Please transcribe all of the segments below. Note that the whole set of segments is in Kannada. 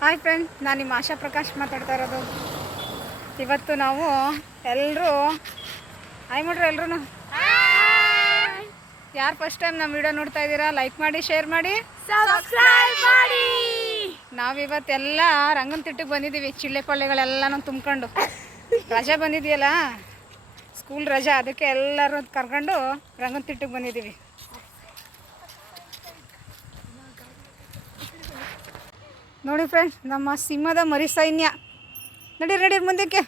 ಹಾಯ್ ಫ್ರೆಂಡ್ ನಾನು ನಿಮ್ಮ ಆಶಾ ಪ್ರಕಾಶ್ ಮಾತಾಡ್ತಾ ಇರೋದು. ಇವತ್ತು ನಾವು ಎಲ್ಲರೂ ಹಾಯ್ ಮಾಡ್ರಿ ಎಲ್ರೂ ಯಾರು ಫಸ್ಟ್ ಟೈಮ್ ನಮ್ಮ ವಿಡಿಯೋ ನೋಡ್ತಾ ಇದ್ದೀರಾ ಲೈಕ್ ಮಾಡಿ ಶೇರ್ ಮಾಡಿ. ಸಬ್ಸ್ಕ್ರೈಬ್ ಮಾಡಿ! ನಾವಿವತ್ತೆಲ್ಲ ರಂಗನ ತಿಟ್ಟಿಗೆ ಬಂದಿದ್ದೀವಿ ಚಿಳ್ಳೆ ಪಳ್ಳೆಗಳೆಲ್ಲನೂ ತುಂಬ್ಕೊಂಡು. ರಜಾ ಬಂದಿದೆಯಲ್ಲ? ಸ್ಕೂಲ್ ರಜಾ ಅದಕ್ಕೆ ಎಲ್ಲರೂ ಕರ್ಕೊಂಡು ರಂಗನ ತಿಟ್ಟಿಗೆ ಬಂದಿದ್ದೀವಿ. ನೋಡಿ ಫ್ರೆಂಡ್ಸ್ ನಮ್ಮ ಸಿಂಹದ ಮರಿ ಸೈನ್ಯ. ನಡೀರಿ ನಡೀರಿ ಮುಂದಕ್ಕೆ.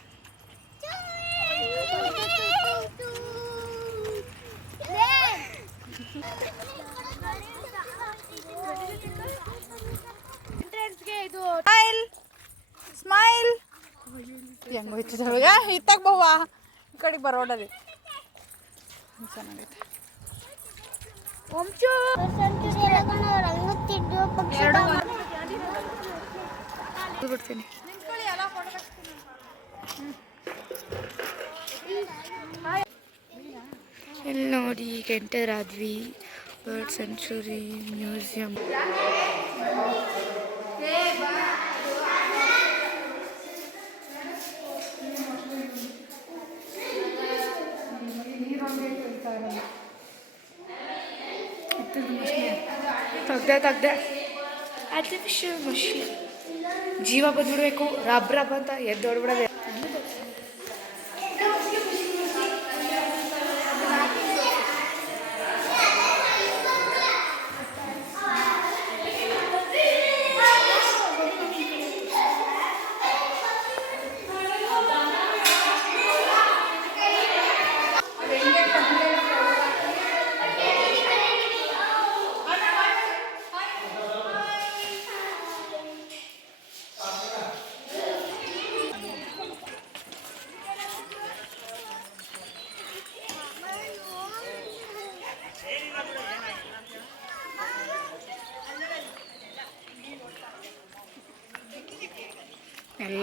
ಇದು ಸ್ಮೈಲ್ ಸ್ಮೈಲ್ ಹೆಂಗ್ ಹೋಯ್ತಿದ್ದಾವೆ ಇತ್ತಾಗ ಬವ್ವ ಈ ಕಡೆಗೆ ಬರೋಡಲ್ಲಿ ಚೆನ್ನಾಗೈತೆ. ವಂಶು ಬಿಡ್ತೀನಿ. ಇಲ್ಲಿ ನೋಡಿ ಈಗ ಎಂಟರ್ ಆದ್ವಿ ಬರ್ಡ್ ಸೆಂಚುರಿ ಮ್ಯೂಸಿಯಂ ತೆಗ್ದೆ ತೆಗ್ದೆ. ಆರ್ಟಿಫಿಷಿಯಲ್ ಮಷೀನ್ ಜೀವ ಬಂದ್ಬಿಡ್ಬೇಕು ರಬ್ ರಬ್ ಅಂತ ಎದ್ದು ಹೊಡ್ಬಿಡೋದೆ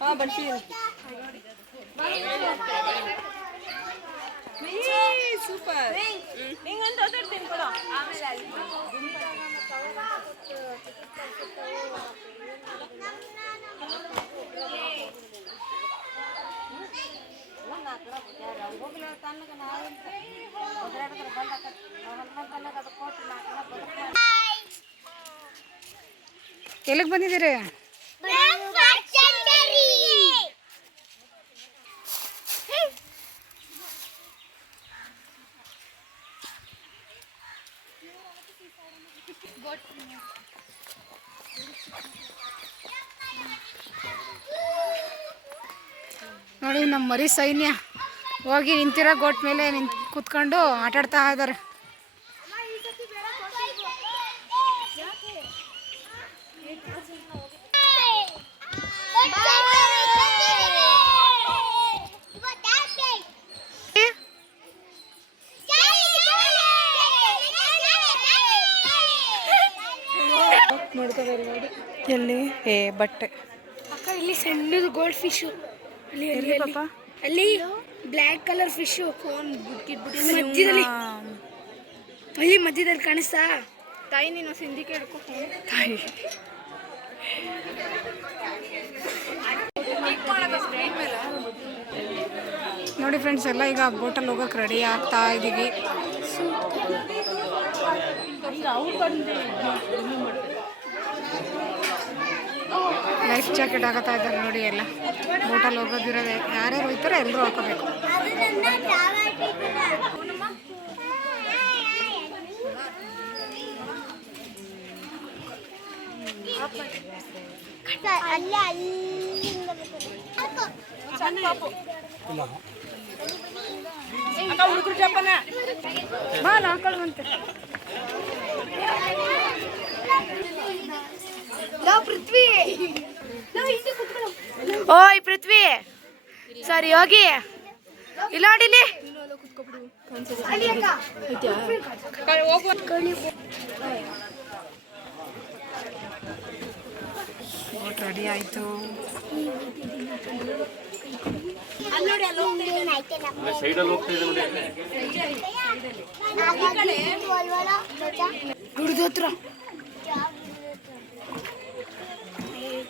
ಹಾ ಬರ್ತೀನಿ ಸೂಪರ್ ನಿಂಗೊಂದು ಓದಿರ್ತೀನಿ ಕೊಡು ಆಮೇಲೆ ಹೋಗಿಲ್ಲ ತನ್ನಗ ನಾವು ಒದ್ರಾಡಿದ್ರೆ ಬಂದ ಹನುಮಂತನಾಗ ಅದು ಕೊಟ್ಟು ನಾಲ್ಕು ಎಲ್ಲಿಗೆ ಬಂದಿದ್ದೀರಿ ನೋಡಿ ನಮ್ಮ ಮರಿ ಸೈನ್ಯ ಹೋಗಿ ನಿಂತಿರೋ ಗೋಟ್ ಮೇಲೆ ನಿಂತ್ ಕೂತ್ಕೊಂಡು ಆಟಾಡ್ತಾ ಇದ್ದಾರೆ. ಬಟ್ಟೆ. ಅಕ್ಕ ಇಲ್ಲಿ ಸಣ್ಣದು ಗೋಲ್ಡ್ ಫಿಶು ಅಲ್ಲಿ ಎಲ್ಲಿ ಅಲ್ಲಿ. ಪಾಪ? ಅಲ್ಲಿ ಬ್ಲ್ಯಾಕ್ ಕಲರ್ ಫಿಶು ಮಧ್ಯದಲ್ಲಿ. ಅಲ್ಲಿ ಮಧ್ಯದಲ್ಲಿ ಕಾಣಿಸ್ತಾ? ತಾಯಿ ನೀನು ಸಿಂಧಿ ಕೇಳ್ಕೊ ತಾಯಿ. ನೋಡಿ ಫ್ರೆಂಡ್ಸ್ ಎಲ್ಲ ಈಗ ಬೋಟಲ್ಲಿ ಹೋಗಕ್ಕೆ ರೆಡಿ ಆಗ್ತಾ ಇದ್ದೀವಿ ಲೈಫ್ ಜಾಕೆಟ್ ಹಾಕತ್ತಾ ಇದ್ದಾರೆ ನೋಡಿ ಎಲ್ಲ. ಬೋಟಲ್ಲಿ ಹೋಗೋದಿರೋದೆ. ಯಾರ್ಯಾರು ಹೋಗ್ತಾರೆ ಎಲ್ಲರೂ ಹಾಕೋಬೇಕು. ಅಲ್ಲ ಅಲ್ಲಿಂದ ಹುಡುಗರು ಜಪ್ಪನ ಬಾ ಹಾಕೊಳ್ಳುವಂತೆ ಪೃಥ್ವಿ. ಓಯ್ ಪೃಥ್ವಿ. ಸರಿ ಹೋಗಿ. ಇಲ್ಲ ನೋಡಿಲಿ ರೆಡಿ ಆಯಿತು ಸೈಡಲ್ಲಿ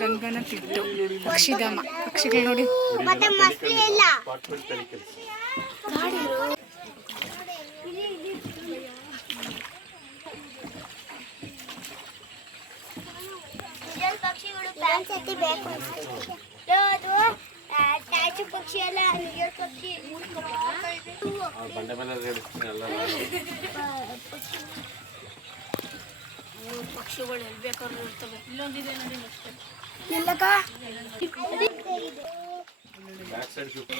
ಗಂಗನ ತಿಟ್ಟು. ಪಕ್ಷಿಧಾಮ. ಪಕ್ಷಿಗಳು ನೋಡಿ. ಪಕ್ಷಿಗಳು ಬೇಕು. ಟ್ಯಾಚು ಪಕ್ಷಿ ಅಲ್ಲ ನಿಜ ಪಕ್ಷಿ. ಬಂಡೆ ಮೇಲೆ ಎಲ್ಲ. ಪಕ್ಷಿಗಳು ಎಲ್ಲಿ ಬೇಕಾದ್ರೂ ಇರ್ತವೆ. ಇಲ್ಲೊಂದಿದೆ ನೋಡಿ ಎಲ್ಲಕ್ಕ? ಬ್ಯಾಕ್ ಸೈಡ್ ಶಿಫ್ಟ್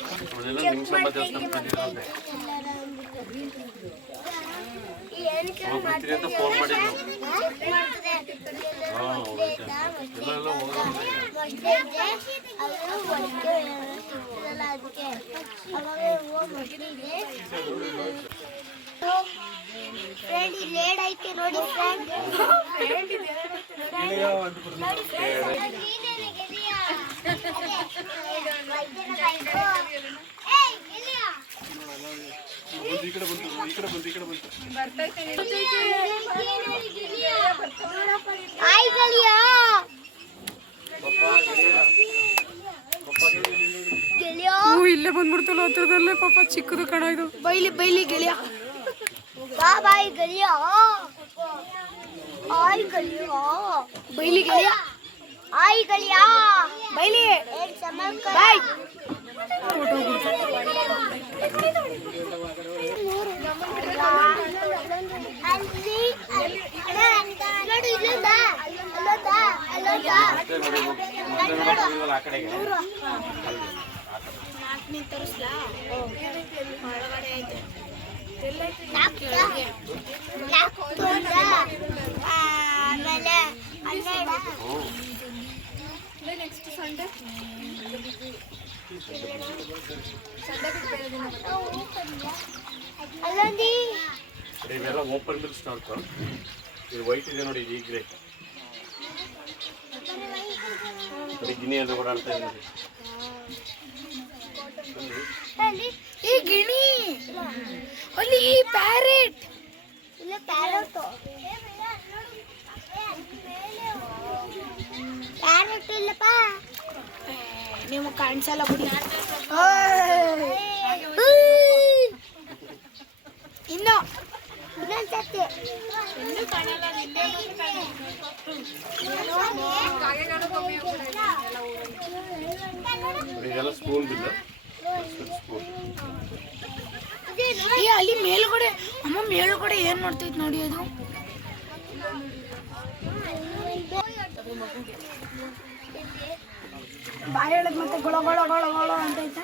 ಅವಾಗ ಬರ್ತೀರಿ ಅಂತ ಫೋನ್ ಮಾಡಿದ್ರು. ಹಾಂ ಎಲ್ಲ ಎಲ್ಲ ಫ್ರೆಂಡ್ ಲೇಡ್ ಐತೆ ನೋಡಿ ಫ್ರೆಂಡ್. ಈ ಕಡೆ ಬಂತು ಈ ಕಡೆ ಬಂತು ಈ ಕಡೆ ಬಂತು ಹಾಯ್ ಗೆಳೆಯ. ಗೆಳೆಯ ಹೂ ಇಲ್ಲೇ ಬಂದ್ಬಿಡ್ತಲ್ಲ ಹತ್ರದಲ್ಲೇ ಪಾಪ ಚಿಕ್ಕದು ಕಣ ಇದು. ಬೈಲಿ ಬೈಲಿ ಗೆಳೆಯ. ಬಾ ಬಾಯ್ ಗೆಳೆಯ. ಹಾಯ್ ಗೆಳೆಯ. ಬೈಲಿ ಗೆಳೆಯ. ಆಯ್ ಗೆಳೆಯ. ಬೈಲಿ. ಬೈ ಬಾಯ್ ಅಲ್ಲಿ ಅಲ್ಲಿ- ನೋಡು ಇಲ್ಲೊಂದ ಅಲ್ಲೊಂದ ಅಲ್ಲೊಂದ ಅಷ್ಟೇ ನೋಡಿ ಮುಂದೆ ನೋಡಕ್ ಹೋಗಿಲ್ವಲ್ಲ ಆ ಕಡೆಗೆ? ಅಲ್ಲೊಂದಿ ಇವೆಲ್ಲ ಓಪನ್ ಮಿಲ್ಸ್ ಸ್ಟಾಕ್ ಇದು ವೈಟ್ ಇದೆ ನೋಡಿ ಈ ಓಡಾಡ್ತಾ ಈ ಗಿಣಿ! ಅಲ್ಲಿ ಪ್ಯಾರೆಟ್ ಇಲ್ಲ ಪ್ಯಾರೆಟ್ ಪ್ಯಾರಟ್ ಇಲ್ಲಪ್ಪ. ನಿಮಗೆ ಕಾಣಿಸಲ್ಲ ಬಿಡಿ. ಇನ್ನು ಏ ಅಲ್ಲಿ ಮೇಲ್ಗಡೆ ಅಮ್ಮ ಮೇಲ್ಗಡೆ ಏನ್ ಮಾಡ್ತೈತ್ ನೋಡಿ ಅದು? ಬಾಯಿ ಹೇಳದ್ ಮತ್ತೆ ಗೊಳ ಗೊಳ ಗೊಳ ಗೊಳ ಅಂತೈತ?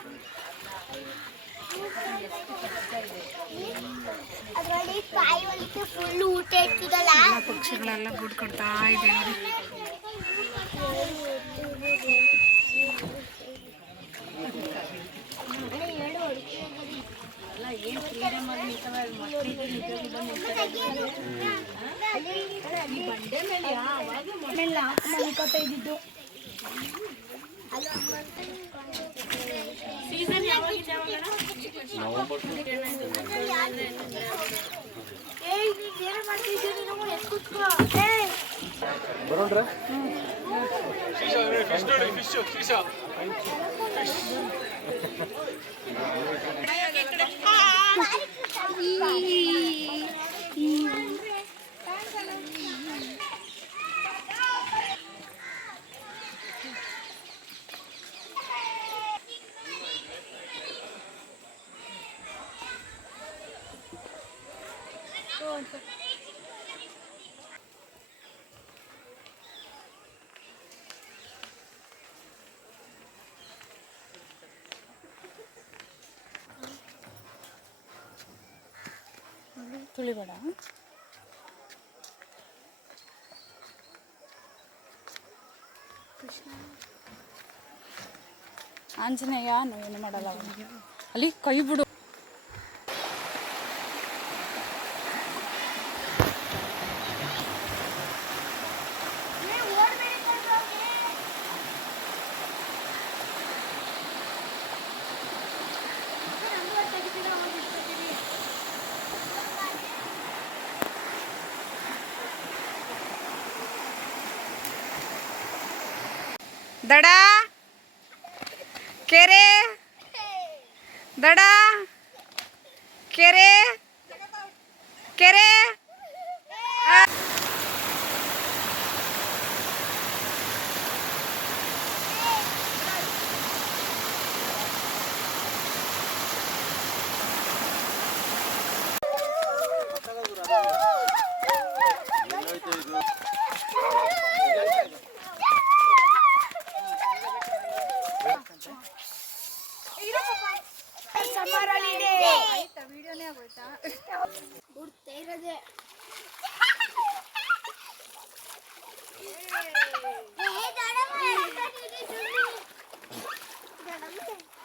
ಅದ್ರಲ್ಲಿ ಕಾಯಿ ಫುಲ್ ಊಟ ಪಕ್ಷಿಗಳೆಲ್ಲ ಗುಡ್ ಕೊಡ್ತಾ ಇದೆ ನೋಡಿ ಮೆಲ್ಲ ಮಲಿಕತ್ತ ಇದ್ದಿದ್ದು. ಸೀಸನ್ ಯಾವಾಗಿಂದ ಯಾವಾಗ ನವಂಬರ್ ಏಯ್ ನೀನ್ ಏನೇ ಮಾಡ್ತಿದ್ಯಾ ನೀನು? ತುಳಿಬೇಡ. ಆಂಜನೇಯ ಏನು ಮಾಡಲ್ಲ. ಅಲ್ಲಿ ಕೈ ಬಿಡು. ದಡ? ಕೆರೆ? ದಡ? ಕೆರೆ? ಕೆರೆ? Bye.